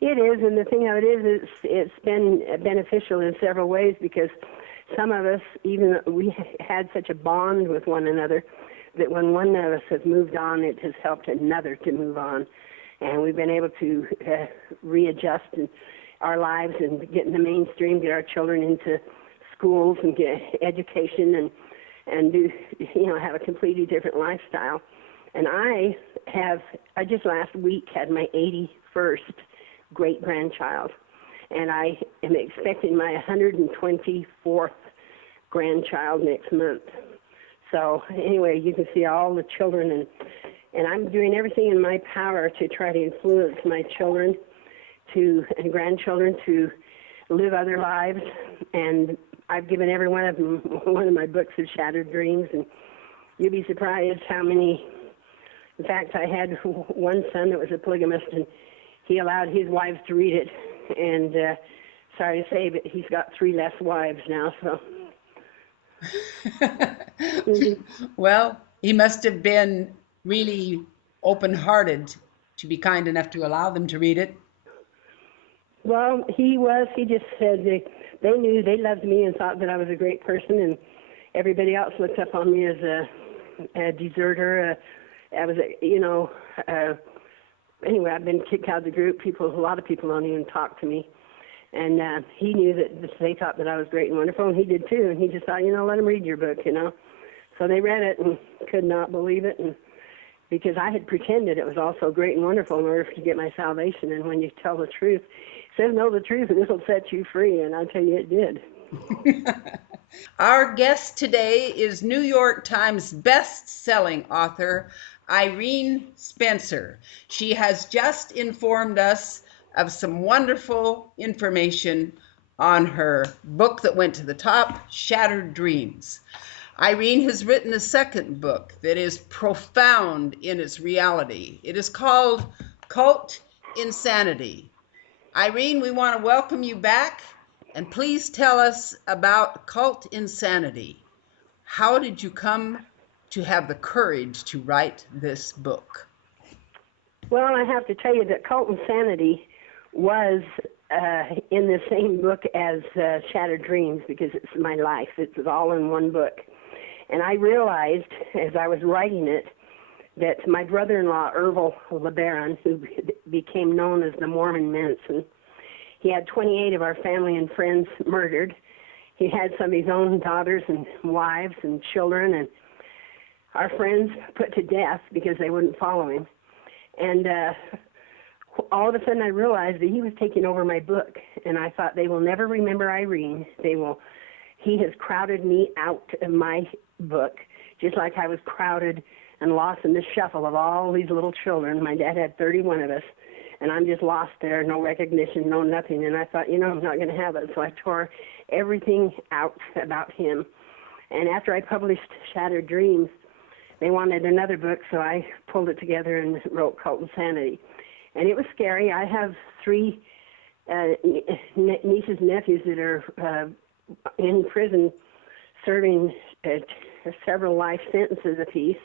It is, and the thing of it is, it's been beneficial in several ways because some of us, even though we had such a bond with one another, that when one of us has moved on, it has helped another to move on. And we've been able to readjust in our lives and get in the mainstream, get our children into schools and get education and do, have a completely different lifestyle. And I just last week had my 81st great-grandchild. And I am expecting my 124th grandchild next month. So anyway, you can see all the children, and I'm doing everything in my power to try to influence my children and grandchildren to live other lives. And I've given every one of them one of my books of Shattered Dreams, and you'd be surprised how many. In fact, I had one son that was a polygamist, and he allowed his wives to read it. And sorry to say, but he's got 3 less wives now. So. Well, he must have been really open-hearted to be kind enough to allow them to read it. Well, he was. He just said they knew they loved me and thought that I was a great person, and everybody else looked up on me as a deserter. I was, anyway, I've been kicked out of the group. A lot of people don't even talk to me. And he knew that they thought that I was great and wonderful, and he did too. And he just thought, let them read your book, So they read it and could not believe it, and because I had pretended it was all so great and wonderful in order to get my salvation. And when you tell the truth, it says know the truth, and this will set you free. And I'll tell you, it did. Our guest today is New York Times best-selling author Irene Spencer. She has just informed us of some wonderful information on her book that went to the top, Shattered Dreams. Irene has written a second book that is profound in its reality. It is called Cult Insanity. Irene, we want to welcome you back, and please tell us about Cult Insanity. How did you come to have the courage to write this book? Well, I have to tell you that Cult Insanity was in the same book as Shattered Dreams because it's my life. It's all in one book. And I realized as I was writing it that my brother-in-law, Ervil LeBaron, who became known as the Mormon Manson, he had 28 of our family and friends murdered. He had some of his own daughters and wives and children and our friends put to death because they wouldn't follow him. And all of a sudden I realized that he was taking over my book, and I thought they will never remember Irene. He has crowded me out of my book, just like I was crowded and lost in the shuffle of all these little children. My dad had 31 of us, and I'm just lost there, no recognition, no nothing. And I thought, I'm not going to have it. So I tore everything out about him. And after I published Shattered Dreams, they wanted another book, so I pulled it together and wrote Cult Insanity. And it was scary. I have 3 nieces and nephews that are in prison serving several life sentences apiece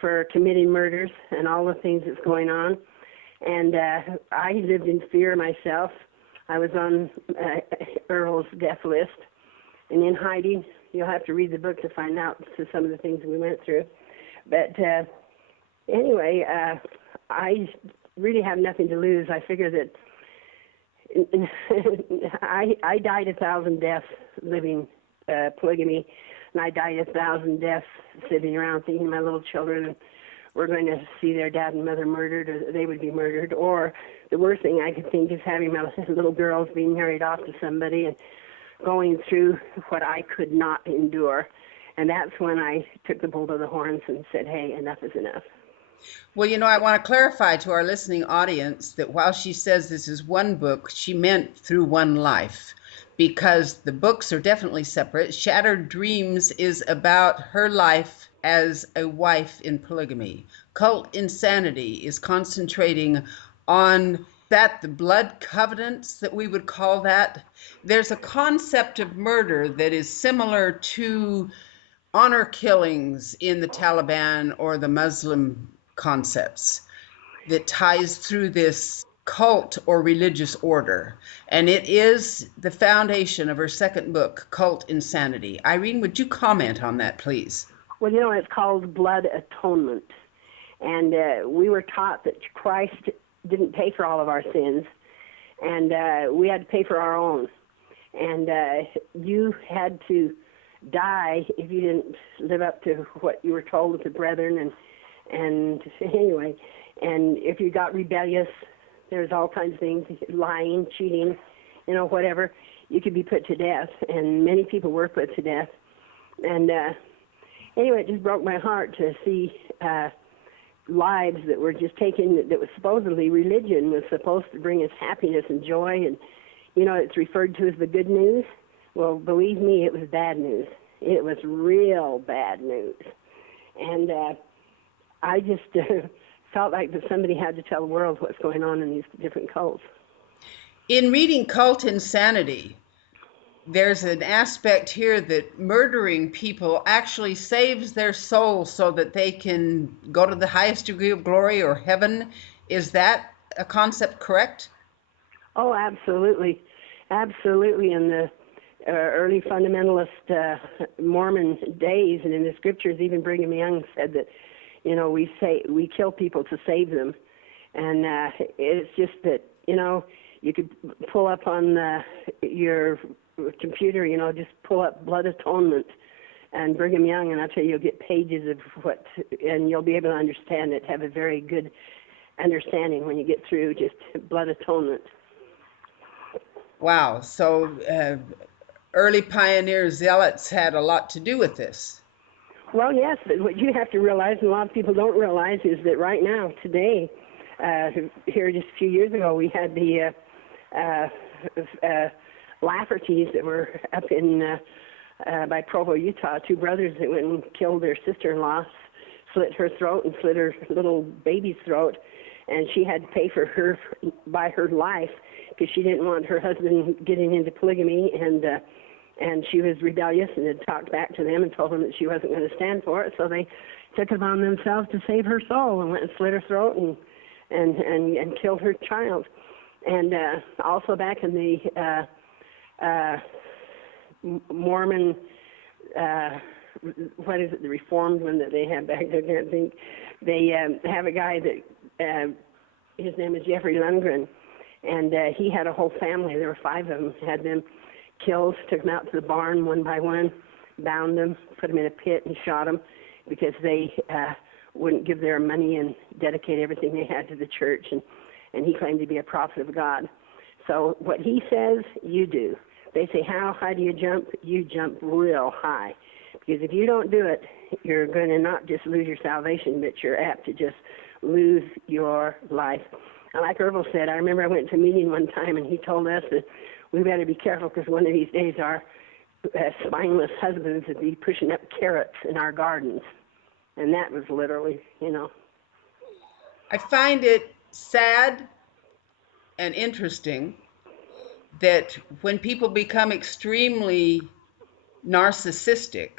for committing murders and all the things that's going on. And I lived in fear myself. I was on Earl's death list and in hiding. You'll have to read the book to find out some of the things we went through. But anyway, I really have nothing to lose. I figure that I died 1,000 deaths living polygamy, and I died 1,000 deaths sitting around thinking my little children were going to see their dad and mother murdered, or they would be murdered. Or the worst thing I could think is having my little girls being married off to somebody and going through what I could not endure. And that's when I took the bull to the horns and said, hey, enough is enough. Well, I want to clarify to our listening audience that while she says this is one book, she meant through one life, because the books are definitely separate. Shattered Dreams is about her life as a wife in polygamy. Cult Insanity is concentrating on the blood covenants, that we would call that. There's a concept of murder that is similar to honor killings in the Taliban or the Muslim concepts that ties through this cult or religious order, and it is the foundation of her second book, Cult Insanity. Irene, would you comment on that, please? Well, it's called blood atonement. And we were taught that Christ didn't pay for all of our sins, and we had to pay for our own. And you had to die if you didn't live up to what you were told with the brethren. And anyway, and if you got rebellious, there's all kinds of things, lying, cheating, whatever, you could be put to death. And many people were put to death. And anyway, it just broke my heart to see lives that were just taken, that was supposedly religion was supposed to bring us happiness and joy, and it's referred to as the good news. Well, believe me, it was bad news. It was real bad news. And I just felt like that somebody had to tell the world what's going on in these different cults. In reading Cult Insanity, there's an aspect here that murdering people actually saves their soul so that they can go to the highest degree of glory or heaven. Is that a concept correct? Oh, absolutely. Absolutely. In the early fundamentalist Mormon days and in the scriptures, even Brigham Young said that, we kill people to save them. And it's just that, you could pull up on your computer, just pull up blood atonement and Brigham Young, and I'll tell you, you'll get pages of and you'll be able to understand it, have a very good understanding when you get through just blood atonement. Wow. So early pioneer zealots had a lot to do with this. Well, yes, but what you have to realize, and a lot of people don't realize, is that right now, today, here just a few years ago, we had the Laffertys that were up in by Provo, Utah, two brothers that went and killed their sister-in-law, slit her throat and slit her little baby's throat, and she had to pay by her life because she didn't want her husband getting into polygamy, and she was rebellious and had talked back to them and told them that she wasn't going to stand for it, so they took it upon themselves to save her soul and went and slit her throat and killed her child. And also back in the Mormon, what is it, the Reformed one that they have back there, I can't think. They have a guy that, his name is Jeffrey Lundgren, and he had a whole family. There were 5 of them, had them killed, took them out to the barn one by one, bound them, put them in a pit and shot them because they wouldn't give their money and dedicate everything they had to the church, and he claimed to be a prophet of God. So what he says, you do. They say, how high do you jump? You jump real high. Because if you don't do it, you're going to not just lose your salvation, but you're apt to just lose your life. And like Ervil said, I remember I went to a meeting one time, and he told us that we better be careful because one of these days our spineless husbands would be pushing up carrots in our gardens. And that was literally, I find it sad and interesting that when people become extremely narcissistic,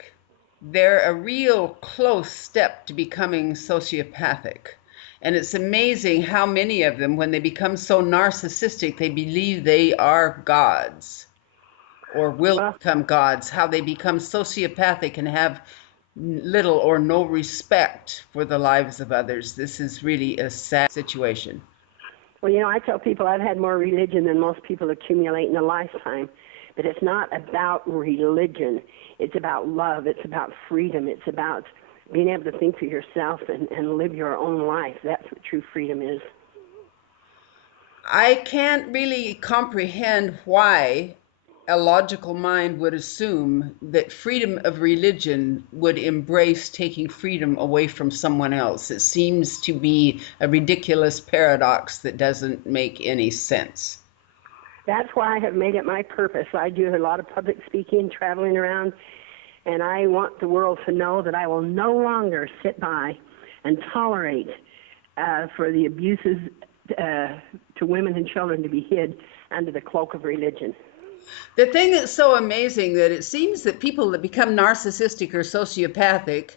they're a real close step to becoming sociopathic. And it's amazing how many of them, when they become so narcissistic, they believe they are gods or will become gods, how they become sociopathic and have little or no respect for the lives of others. This is really a sad situation. Well, I tell people I've had more religion than most people accumulate in a lifetime. But it's not about religion. It's about love. It's about freedom. It's about being able to think for yourself and live your own life. That's what true freedom is. I can't really comprehend why a logical mind would assume that freedom of religion would embrace taking freedom away from someone else. It seems to be a ridiculous paradox that doesn't make any sense. That's why I have made it my purpose. I do a lot of public speaking, traveling around, and I want the world to know that I will no longer sit by and tolerate for the abuses to women and children to be hid under the cloak of religion. The thing that's so amazing that it seems that people that become narcissistic or sociopathic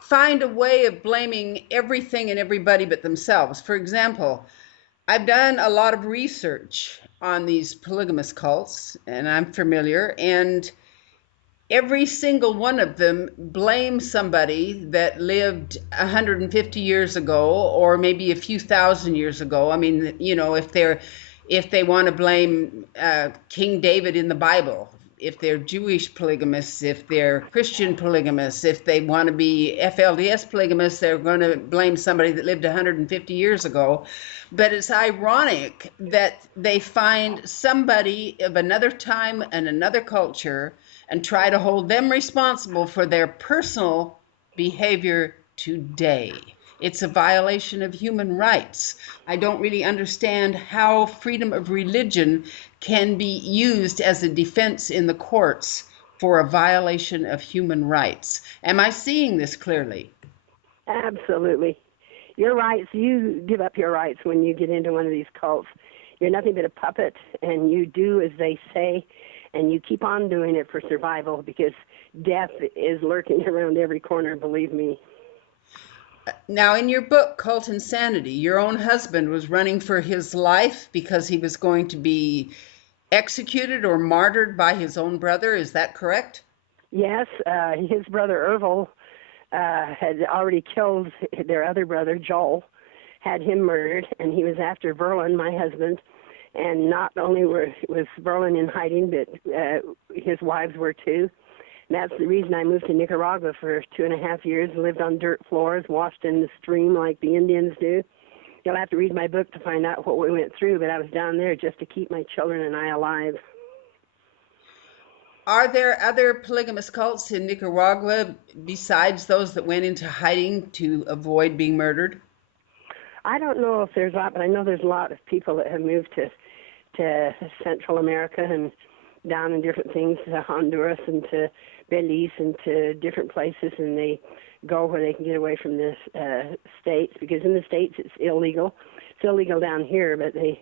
find a way of blaming everything and everybody but themselves. For example, I've done a lot of research on these polygamous cults, and I'm familiar, and every single one of them blames somebody that lived 150 years ago or maybe a few thousand years ago. I mean, if they want to blame King David in the Bible, if they're Jewish polygamists, if they're Christian polygamists, if they want to be FLDS polygamists, they're going to blame somebody that lived 150 years ago. But it's ironic that they find somebody of another time and another culture and try to hold them responsible for their personal behavior today. It's a violation of human rights. I don't really understand how freedom of religion can be used as a defense in the courts for a violation of human rights. Am I seeing this clearly? Absolutely. Your rights, you give up your rights when you get into one of these cults. You're nothing but a puppet, and you do as they say, and you keep on doing it for survival because death is lurking around every corner, believe me. Now, in your book, Cult Insanity, your own husband was running for his life because he was going to be executed or martyred by his own brother. Is that correct? Yes, his brother Ervil had already killed their other brother, Joel, had him murdered, and he was after Verlin, my husband. And not only was Verlin in hiding, but his wives were too. And that's the reason I moved to Nicaragua for 2.5 years, lived on dirt floors, washed in the stream like the Indians do. You'll have to read my book to find out what we went through, but I was down there just to keep my children and I alive. Are there other polygamous cults in Nicaragua besides those that went into hiding to avoid being murdered? I don't know if there's a lot, but I know there's a lot of people that have moved to Central America and down in different things, to Honduras and to Belize and to different places, and they go where they can get away from the States, because in the States it's illegal. It's illegal down here, but they,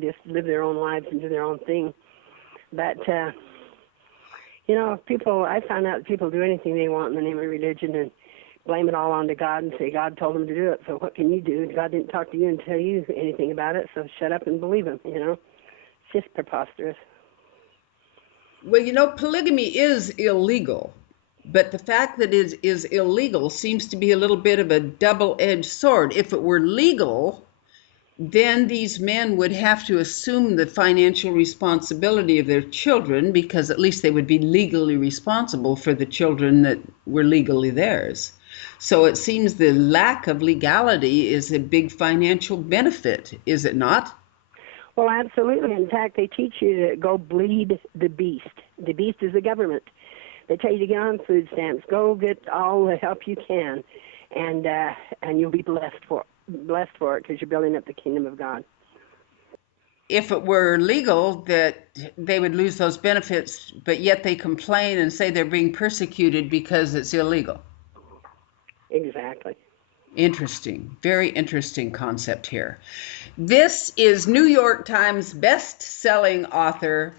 just live their own lives and do their own thing. But, I found out that people do anything they want in the name of religion and blame it all onto God and say God told them to do it, so what can you do? God didn't talk to you and tell you anything about it, so shut up and believe him, It's just preposterous. Well, polygamy is illegal, but the fact that it is illegal seems to be a little bit of a double-edged sword. If it were legal, then these men would have to assume the financial responsibility of their children, because at least they would be legally responsible for the children that were legally theirs. So it seems the lack of legality is a big financial benefit, is it not? Well, absolutely. In fact, they teach you to go bleed the beast. The beast is the government. They tell you to get on food stamps. Go get all the help you can, and you'll be blessed for it because you're building up the kingdom of God. If it were legal, that they would lose those benefits, but yet they complain and say they're being persecuted because it's illegal. Exactly. Interesting. Very interesting concept here. This is New York Times best-selling author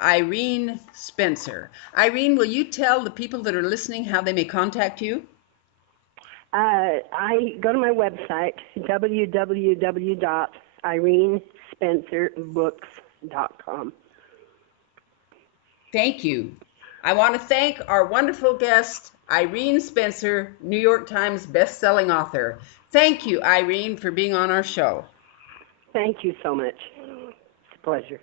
Irene Spencer. Irene, will you tell the people that are listening how they may contact you? I go to my website, www.irenespencerbooks.com. Thank you. I want to thank our wonderful guest, Irene Spencer, New York Times best-selling author. Thank you, Irene, for being on our show. Thank you so much. It's a pleasure.